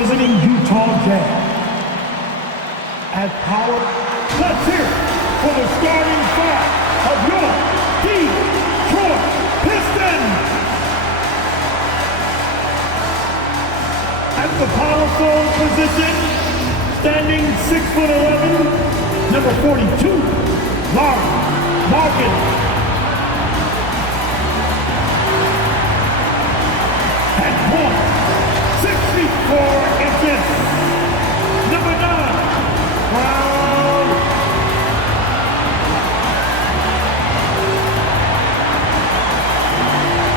visiting Utah Jazz. At power, let's hear it for the starting five of your Detroit Pistons. At the power forward position, standing 6'11", number 42, Marcus. At point, 64 inches, number 9, Brown.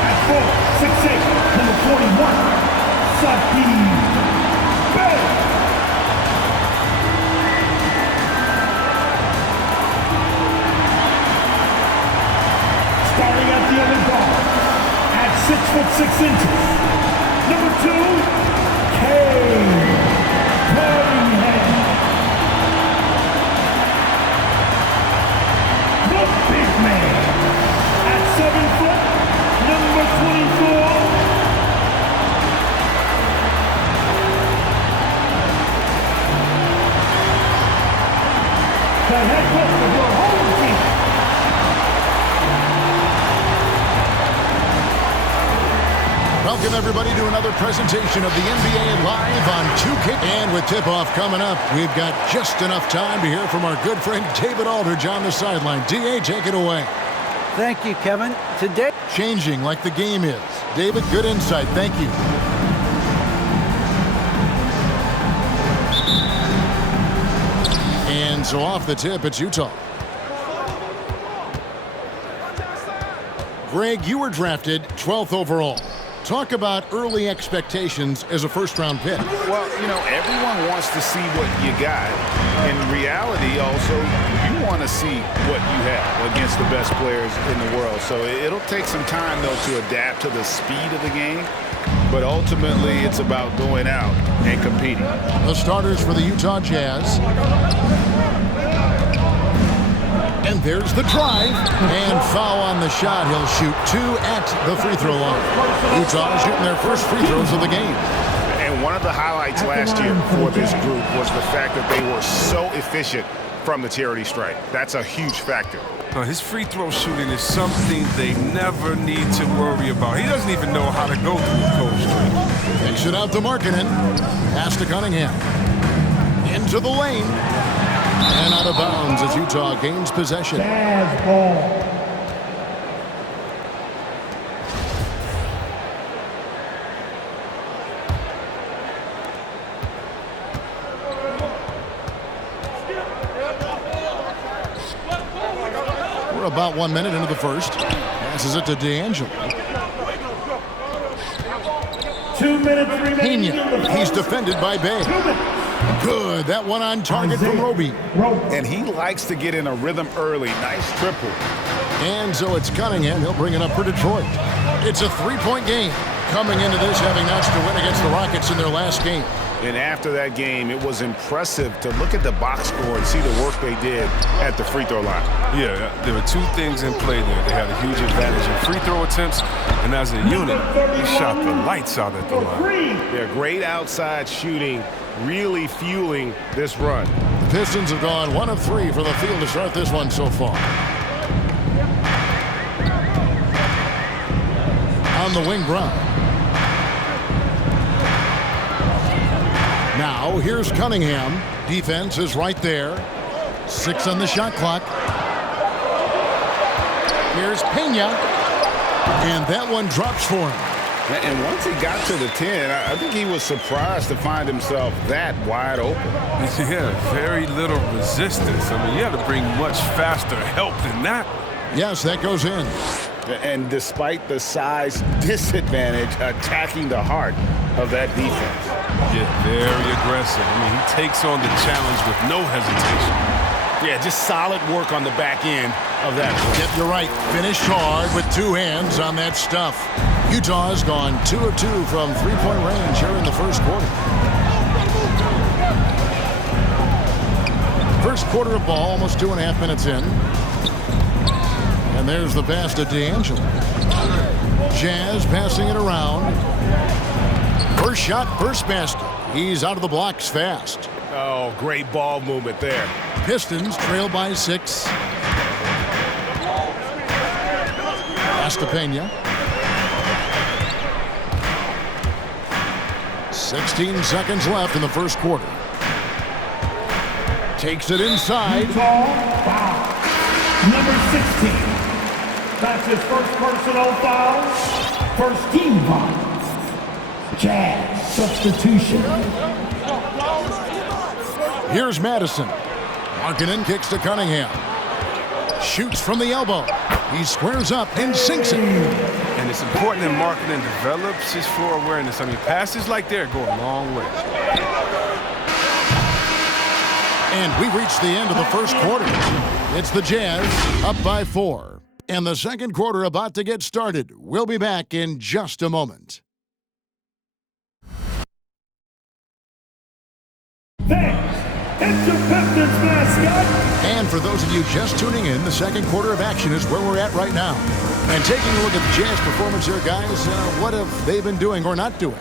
At 4'6'8", number 41, Saki Bell. Starting at the other guard, at 6'6" number 2, Cunningham. The big man, at 7 foot, number 24, the head coach of your home team. Welcome, everybody, to another presentation of the NBA Live on 2K. And with tip-off coming up, we've got just enough time to hear from our good friend David Aldridge on the sideline. D.A., take it away. Thank you, Kevin. Today, changing like the game is. David, good insight. Thank you. And so off the tip, it's Utah. Greg, you were drafted 12th overall. Talk about early expectations as a first-round pick. Well, you know, everyone wants to see what you got. In reality, also, you want to see what you have against the best players in the world. So it'll take some time, though, to adapt to the speed of the game. But ultimately, it's about going out and competing. The starters for the Utah Jazz. And there's the drive. And foul on the shot. He'll shoot 2 at the free throw line. Utah shooting their first free throws of the game. And one of the highlights last year for this group was the fact that they were so efficient from the charity stripe. That's a huge factor. His free throw shooting is something they never need to worry about. He doesn't even know how to go through the cold streak. Takes it out to Markkanen. Pass to Cunningham. Into the lane. And out of bounds as Utah gains possession. Jazz ball. We're about 1 minute into the first. Passes it to D'Angelo. 2 minutes remaining. Pena. He's defended by Bay. Good. That one on target from Roby. And he likes to get in a rhythm early. Nice triple. And so it's Cunningham. He'll bring it up for Detroit. It's a 3-point game. Coming into this, having notched a win against the Rockets in their last game. And after that game, it was impressive to look at the box score and see the work they did at the free throw line. Yeah, there were 2 things in play there. They had a huge advantage in free throw attempts, and as a unit, they shot the lights out at the line. They're great outside shooting, really fueling this run. The Pistons have gone 1 of 3 for the field to start this one so far. On the wing Brown. Now here's Cunningham. Defense is right there. 6 on the shot clock. Here's Pena. And that one drops for him. And once he got to the 10, I think he was surprised to find himself that wide open. Yeah, very little resistance. I mean, you have to bring much faster help than that. Yes, that goes in. And despite the size disadvantage, attacking the heart of that defense. Yeah, very aggressive. I mean, he takes on the challenge with no hesitation. Yeah, just solid work on the back end of that. Yep, you're right. Finished hard with 2 hands on that stuff. Utah's gone 2 of 2 from 3-point range here in the first quarter. First quarter of ball, almost 2.5 minutes in. And there's the pass to D'Angelo. Jazz passing it around. First shot, first basket. He's out of the blocks fast. Oh, great ball movement there. Pistons trail by 6. Pass to Pena. 16 seconds left in the first quarter. Takes it inside. Utah foul. Number 16. That's his first personal foul. First team foul. Jazz substitution. Here's Madison. Markkanen kicks to Cunningham. Shoots from the elbow. He squares up and sinks it. And it's important that Markkanen develops his floor awareness. I mean, passes like that go a long way. And we reached the end of the first quarter. It's the Jazz up by 4. And the second quarter about to get started. We'll be back in just a moment. Thanks. It's your Pistons mascot. And for those of you just tuning in, the second quarter of action is where we're at right now. And taking a look at the Jazz performance here, guys, what have they been doing or not doing?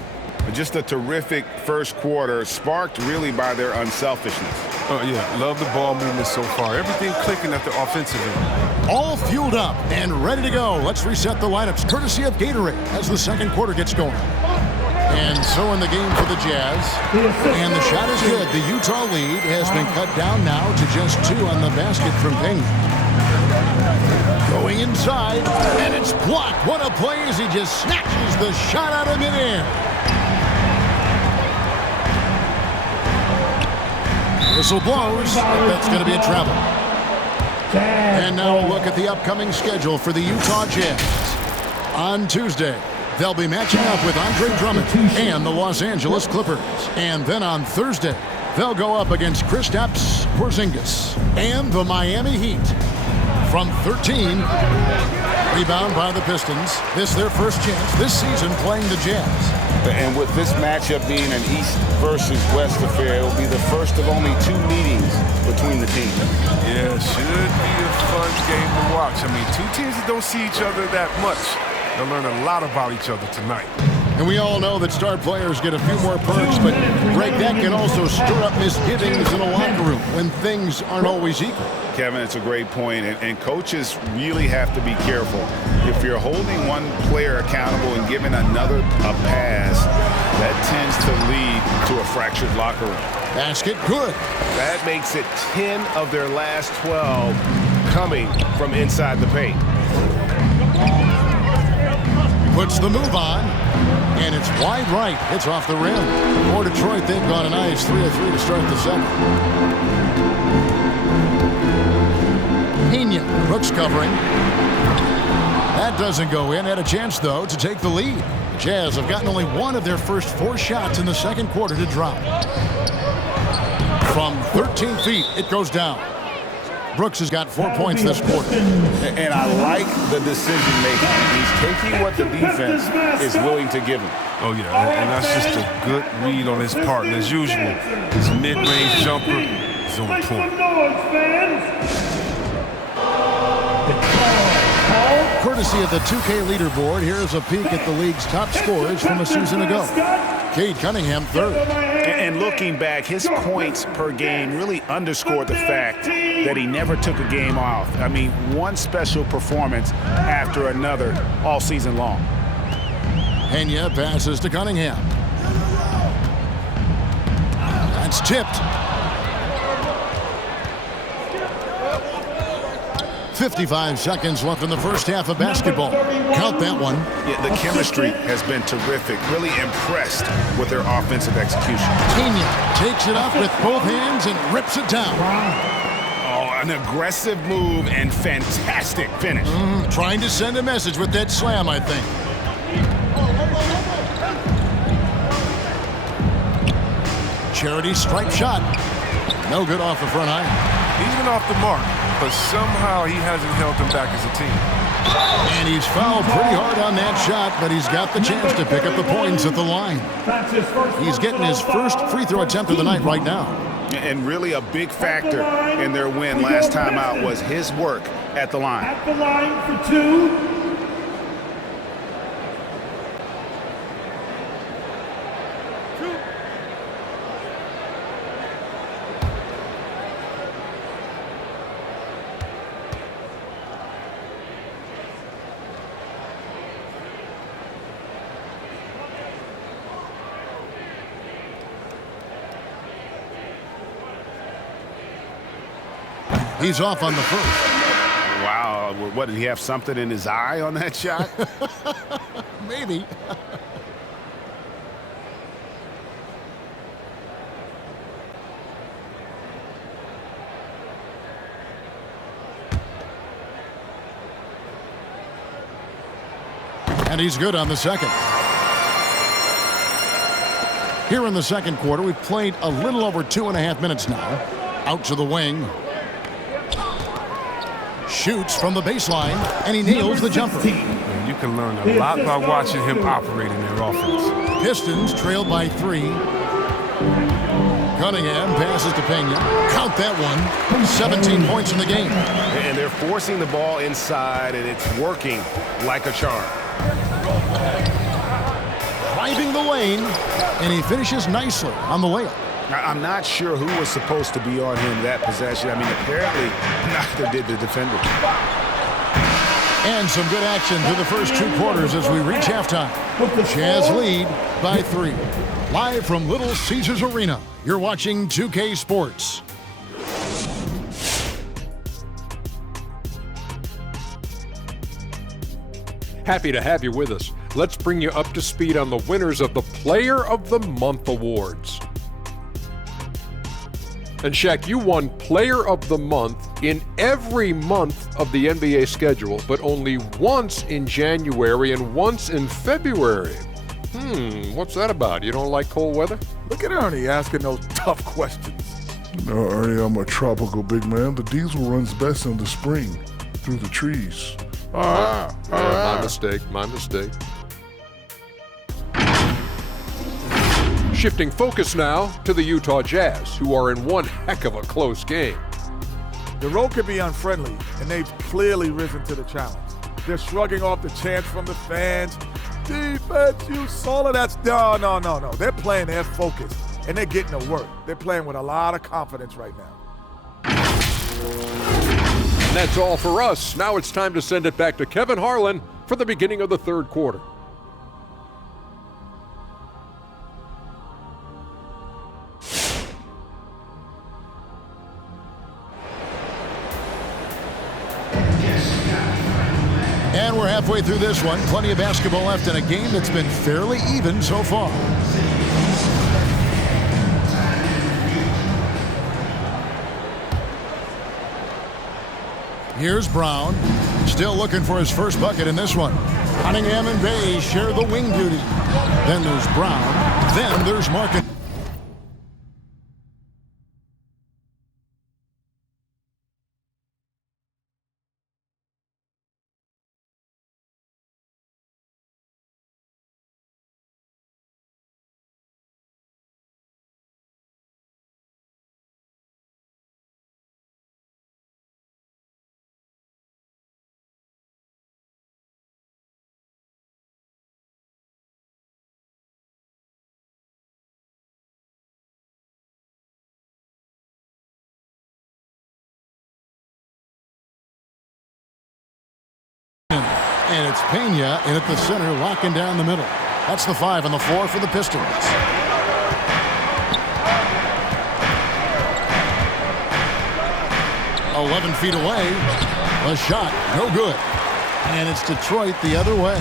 Just a terrific first quarter, sparked really by their unselfishness. Oh, yeah. Love the ball movement so far. Everything clicking at the offensive end. All fueled up and ready to go. Let's reset the lineups, courtesy of Gatorade, as the second quarter gets going. And so in the game for the Jazz. And the shot is good. The Utah lead has been cut down now to just 2 on the basket from Pena. Going inside, and it's blocked. What a play as he just snatches the shot out of midair. Whistle blows, but that's going to be a travel. And now a look at the upcoming schedule for the Utah Jazz. On Tuesday, they'll be matching up with Andre Drummond and the Los Angeles Clippers. And then on Thursday, they'll go up against Kristaps Porzingis and the Miami Heat. From 13, rebound by the Pistons. This their first chance this season playing the Jazz. And with this matchup being an East versus West affair, it will be the first of only 2 meetings between the teams. Yeah, should be a fun game to watch. I mean, 2 teams that don't see each other that much. They'll learn a lot about each other tonight. And we all know that star players get a few more perks, but Greg, that can also stir up misgivings in a locker room when things aren't always equal. Kevin, it's a great point, and coaches really have to be careful. If you're holding one player accountable and giving another a pass, that tends to lead to a fractured locker room. Basket good. That makes it 10 of their last 12 coming from inside the paint. Puts the move on, and it's wide right. It's off the rim. For Detroit, they've got a nice 3 of 3 to start the second. Pena, Brooks covering. That doesn't go in. Had a chance, though, to take the lead. The Jazz have gotten only 1 of their first 4 shots in the second quarter to drop. From 13 feet, it goes down. Brooks has got 4 points this quarter. And I like the decision-making. He's taking what the defense is willing to give him. Oh, yeah, and that's just a good read on his part. And as usual, his mid-range jumper is on point. Courtesy of the 2K leaderboard, here's a peek at the league's top scorers from a season ago. Cade Cunningham, 3rd. And looking back, his points per game really underscored the fact that he never took a game off. I mean, one special performance after another all season long. Pena passes to Cunningham. That's tipped. 55 seconds left in the first half of basketball. Count that one. Yeah, the chemistry has been terrific. Really impressed with their offensive execution. Pena takes it up with both hands and rips it down. Oh, an aggressive move and fantastic finish. Trying to send a message with that slam, I think. Charity stripe shot. No good off the front iron. He's been off the mark, but somehow he hasn't held them back as a team. And he's fouled pretty hard on that shot, but he's got the chance to pick up the points at the line. He's getting his first free throw attempt of the night right now. And really a big factor in their win last time out was his work at the line. At the line for 2. He's off on the first. Wow, what, did he have something in his eye on that shot? Maybe. And he's good on the second. Here in the second quarter, we've played a little over 2.5 minutes now. Out to the wing. Shoots from the baseline, and he nails the jumper. You can learn a lot by watching him operate in their offense. Pistons trailed by 3. Cunningham passes to Pena. Count that one. 17 points in the game. And they're forcing the ball inside, and it's working like a charm. Driving the lane, and he finishes nicely on the layup. I'm not sure who was supposed to be on him that possession. I mean, apparently neither did the defender. And some good action through the first 2 quarters as we reach halftime. Jazz lead by 3. Live from Little Caesars Arena, you're watching 2K Sports. Happy to have you with us. Let's bring you up to speed on the winners of the Player of the Month awards. And Shaq, you won Player of the Month in every month of the NBA schedule, but only once in January and once in February. What's that about? You don't like cold weather? Look at Ernie asking those tough questions. No, Ernie, I'm a tropical big man. The diesel runs best in the spring, through the trees. My mistake. Shifting focus now to the Utah Jazz, who are in one heck of a close game. The road can be unfriendly, and they've clearly risen to the challenge. They're shrugging off the chants from the fans. Defense, you solid. That's no. They're playing their focus, and they're getting to work. They're playing with a lot of confidence right now. And that's all for us. Now it's time to send it back to Kevin Harlan for the beginning of the third quarter. And we're halfway through this one. Plenty of basketball left in a game that's been fairly even so far. Here's Brown, still looking for his first bucket in this one. Cunningham and Bay share the wing duty. Then there's Brown. Then there's Markin. And it's Pena in at the center, locking down the middle. That's the 5 and the 4 for the Pistons. "11 feet away. A shot, no good. And it's Detroit the other way.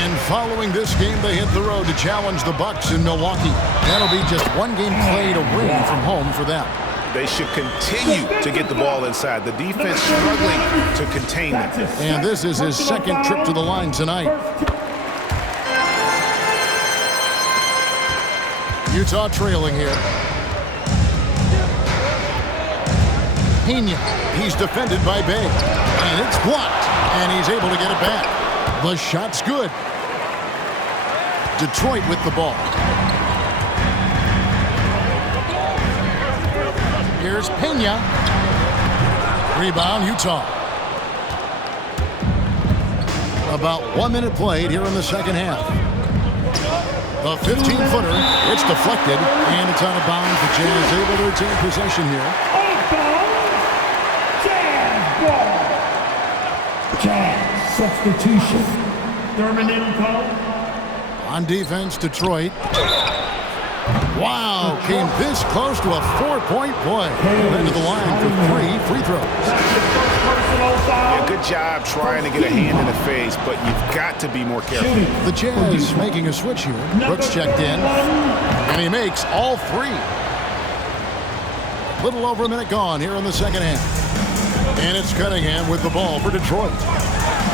And following this game, they hit the road to challenge the Bucks in Milwaukee. That'll be just one game played away from home for them. They should continue to get the ball inside. The defense struggling to contain them. And this is his second trip to the line tonight. Utah trailing here. Pena, he's defended by Bay. And it's blocked. And he's able to get it back. The shot's good. Detroit with the ball. Here's Pena. Rebound, Utah. About 1 minute played here in the second half. The 15-footer, it's deflected, and it's out of bounds. The Jazz able to retain possession here. Jazz ball. Jazz substitution. Thurman in call. On defense, Detroit. Wow, came this close to a 4-point play. Went to the line for 3 free throws. Yeah, good job trying to get a hand in the face, but you've got to be more careful. The Jazz making a switch here. Brooks checked in, and he makes all 3. Little over a minute gone here in the second half. And it's Cunningham with the ball for Detroit.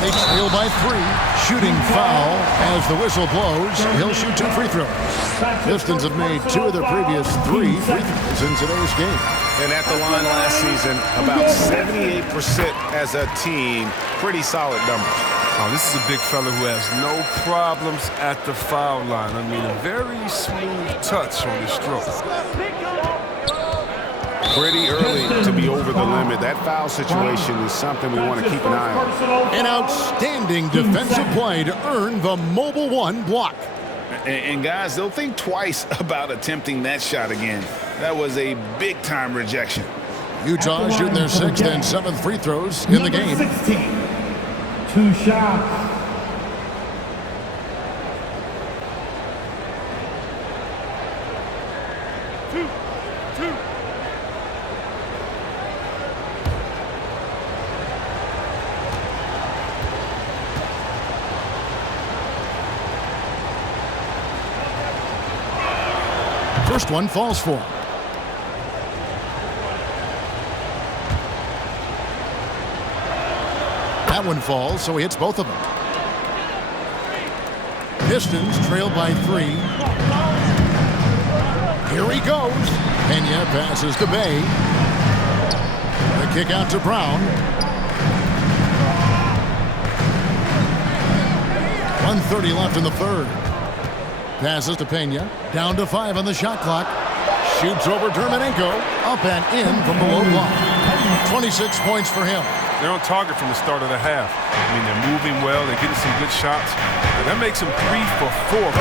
They trail by 3. Shooting foul as the whistle blows. He'll shoot 2 free throws. Pistons have made 2 of their previous 3 free throws in today's game. And at the line last season, about 78% as a team. Pretty solid numbers. Oh, this is a big fella who has no problems at the foul line. I mean, a very smooth touch on his stroke. Pretty early to be over the limit. That foul situation is something we want to keep an eye on. An outstanding defensive play to earn the Mobile 1 block. And guys, they'll think twice about attempting that shot again. That was a big-time rejection. Utah shooting their 6th and 7th free throws in the game. 16. 2 shots. First one falls for him. That one falls, so he hits both of them. Pistons trail by 3. Here he goes. Pena passes to Bay. The kick out to Brown. 1:30 left in the third. Passes to Pena. Down to 5 on the shot clock. Shoots over Dermanenko. Up and in from the low block. 26 points for him. They're on target from the start of the half. I mean, they're moving well. They're getting some good shots. And that makes them 3 for 4.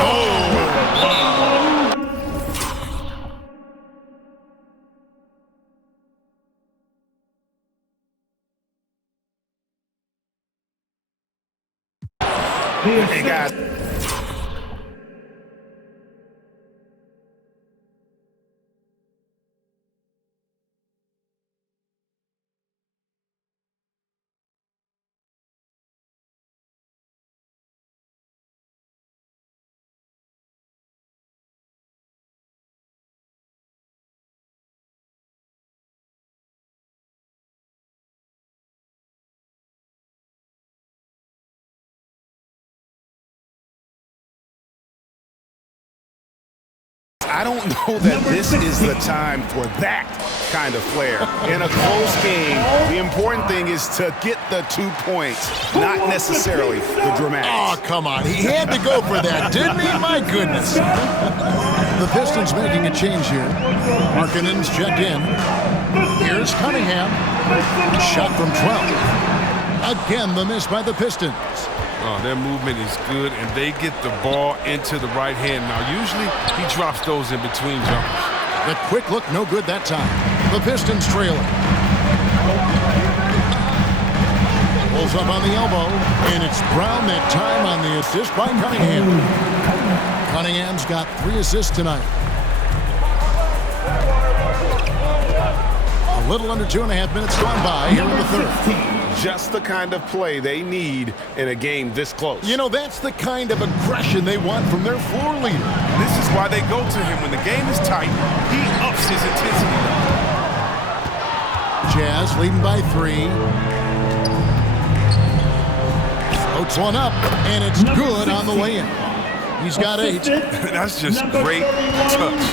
Hey, guys. I don't know that this is the time for that kind of flair. In a close game, the important thing is to get the 2 points, not necessarily the dramatic. Oh, come on. He had to go for that, didn't he? My goodness. The Pistons making a change here. Markkanen's checked in. Here's Cunningham. Shot from 12. Again, the miss by the Pistons. Oh, their movement is good, and they get the ball into the right hand. Now, usually he drops those in between jumpers. The quick look, no good that time. The Pistons trailing. Pulls up on the elbow, and it's Brown that time on the assist by Cunningham. Cunningham's got 3 assists tonight. A little under 2.5 minutes gone by here in the third. Just the kind of play they need in a game this close. You know, that's the kind of aggression they want from their floor leader. This is why they go to him. When the game is tight, he ups his intensity. Jazz leading by 3. Floats one up, and it's good on the way in. He's got 8. That's just great touch.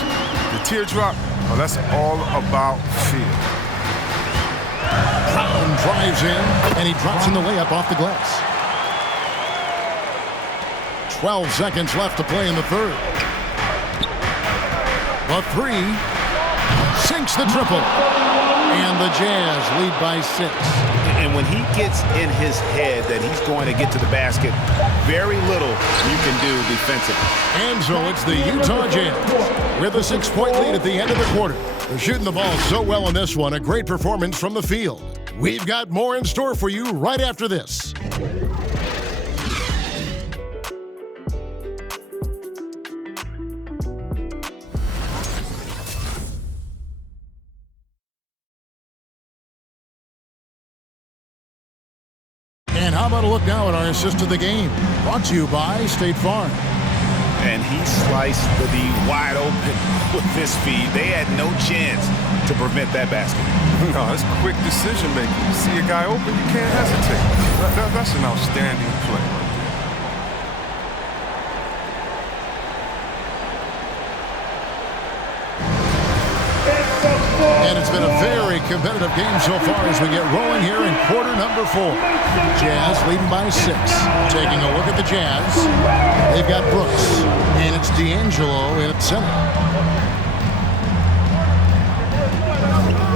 The teardrop, oh, that's all about feel. Brown drives in, and he drops in the layup off the glass. 12 seconds left to play in the third. The 3 sinks the triple, and the Jazz lead by 6. And when he gets in his head that he's going to get to the basket, very little you can do defensively. And so it's the Utah Jazz with a 6-point lead at the end of the quarter. They're shooting the ball so well in this one, a great performance from the field. We've got more in store for you right after this. And how about a look now at our assist of the game? Brought to you by State Farm. And he sliced the D wide open with this feed. They had no chance to prevent that basket. No, it's quick decision making. You see a guy open, you can't hesitate. That's an outstanding play. And it's been a very competitive game so far as we get rolling here in quarter number 4. Jazz leading by 6. Taking a look at the Jazz. They've got Brooks, and it's D'Angelo in at center.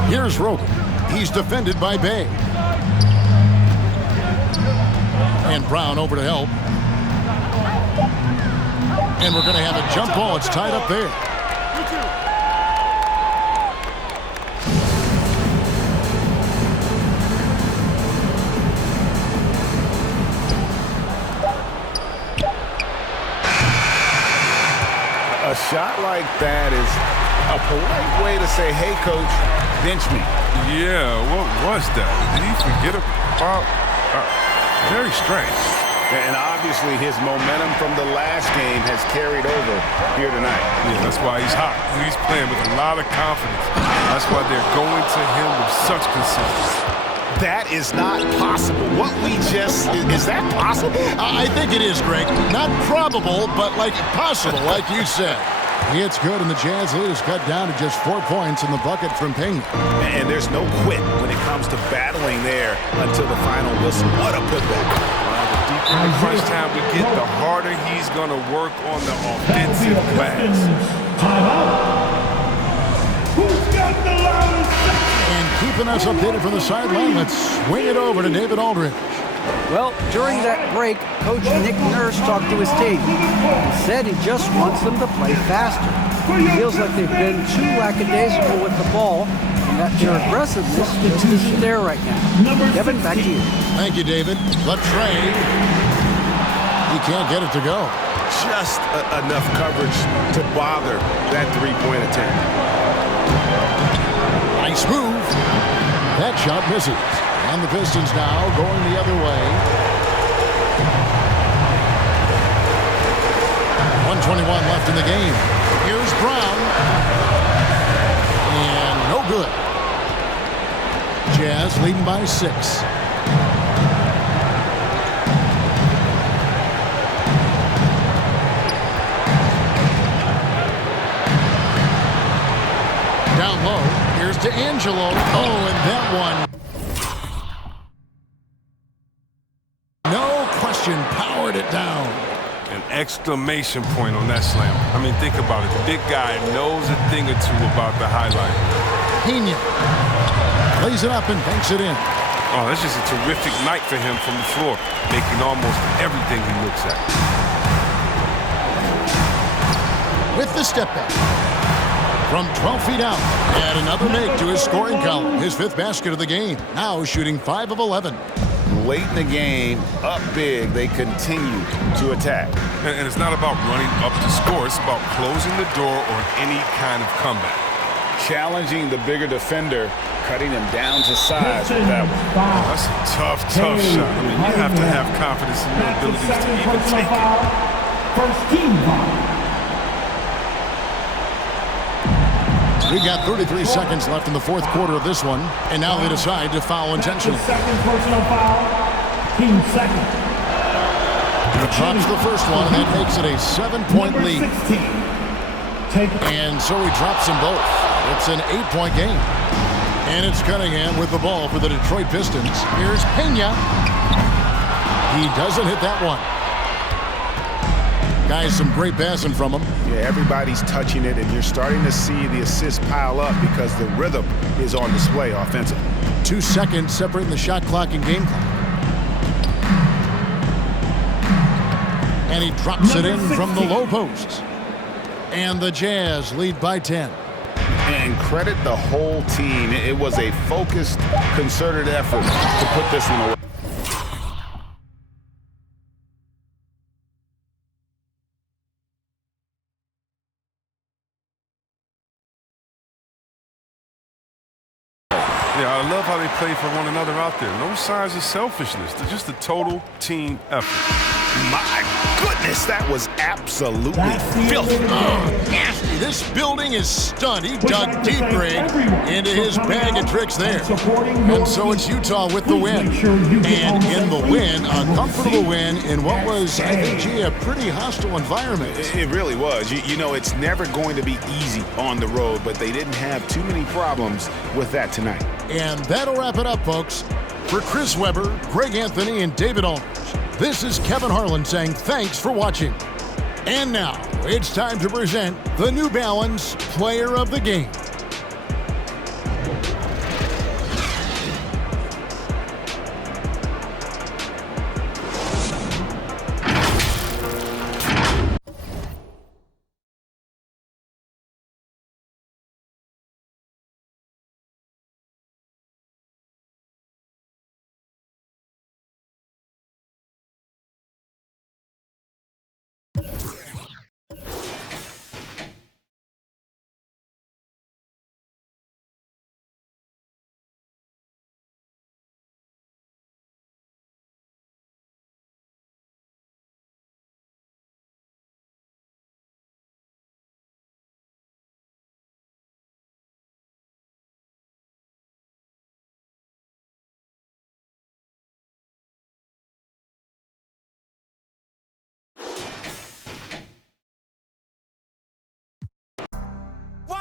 Here's Rogan. He's defended by Bay. And Brown over to help. And we're going to have a jump ball. It's tied up there. A shot like that is a polite way to say, hey, coach, bench me. Yeah, what was that? Did he forget about? Very strange. And obviously his momentum from the last game has carried over here tonight. Yeah, that's why he's hot. He's playing with a lot of confidence. That's why they're going to him with such consistency. That is not possible. What we just, is that possible? I think it is, Greg. Not probable, but like possible, like you said. It's good, and the Jazz lead is cut down to just 4 points in the bucket from Pena. And there's no quit when it comes to battling there until the final whistle. What a putback. The deeper the crunch time we get, the harder he's going to work on the offensive glass. Who's got the loudest? And keeping us updated from the sideline, let's swing it over to David Aldridge. Well, during that break, Coach Nick Nurse talked to his team. He said he just wants them to play faster. He feels like they've been too lackadaisical with the ball, and that their aggressiveness just isn't there right now. Kevin, back to you. Thank you, David. The trade. He can't get it to go. Just enough coverage to bother that three-point attempt. Nice move. That shot misses. And the Pistons now going the other way. 1:21 left in the game. Here's Brown. And no good. Jazz leading by 6. Down low. Here's D'Angelo. Oh, and that one. Powered it down. An exclamation point on that slam. I mean, think about it. The big guy knows a thing or two about the highlight. Pena plays it up and banks it in. Oh, that's just a terrific night for him from the floor, making almost everything he looks at. With the step back. From 12 feet out. Add another make to his scoring column. His 5th basket of the game. Now shooting 5 of 11. Late in the game, up big, they continue to attack. And it's not about running up to score. It's about closing the door on any kind of comeback. Challenging the bigger defender, cutting him down to size with that one. Oh, that's a tough shot. I mean, you have to have confidence in your abilities to even take it. First team foul. We got 33 seconds left in the 4th quarter of this one, and now they decide to foul intentionally. Second personal foul. Team second. He drops the first one, and that makes it a 7-point lead. 16. And so he drops them both. It's an 8-point game. And it's Cunningham with the ball for the Detroit Pistons. Here's Pena. He doesn't hit that one. Guys, some great passing from him. Yeah, everybody's touching it, and you're starting to see the assists pile up because the rhythm is on display offensively. 2 seconds separating the shot clock and game clock. And he drops it in from the low post. And the Jazz lead by 10. And credit the whole team. It was a focused, concerted effort to put this one away. Yeah, I love how they play for one another out there. No signs of selfishness. They're just a total team effort. My goodness, that was absolutely filthy. Nasty. This building is stunned. He dug deep, Greg, into his bag of tricks there. And so it's Utah with the win. And in the win, a comfortable win in what was, I think, gee, a pretty hostile environment. It really was. You know, it's never going to be easy on the road, but they didn't have too many problems with that tonight. And that'll wrap it up, folks. For Chris Webber, Greg Anthony, and David Aldridge, this is Kevin Harlan saying thanks for watching. And now, it's time to present the New Balance Player of the Game.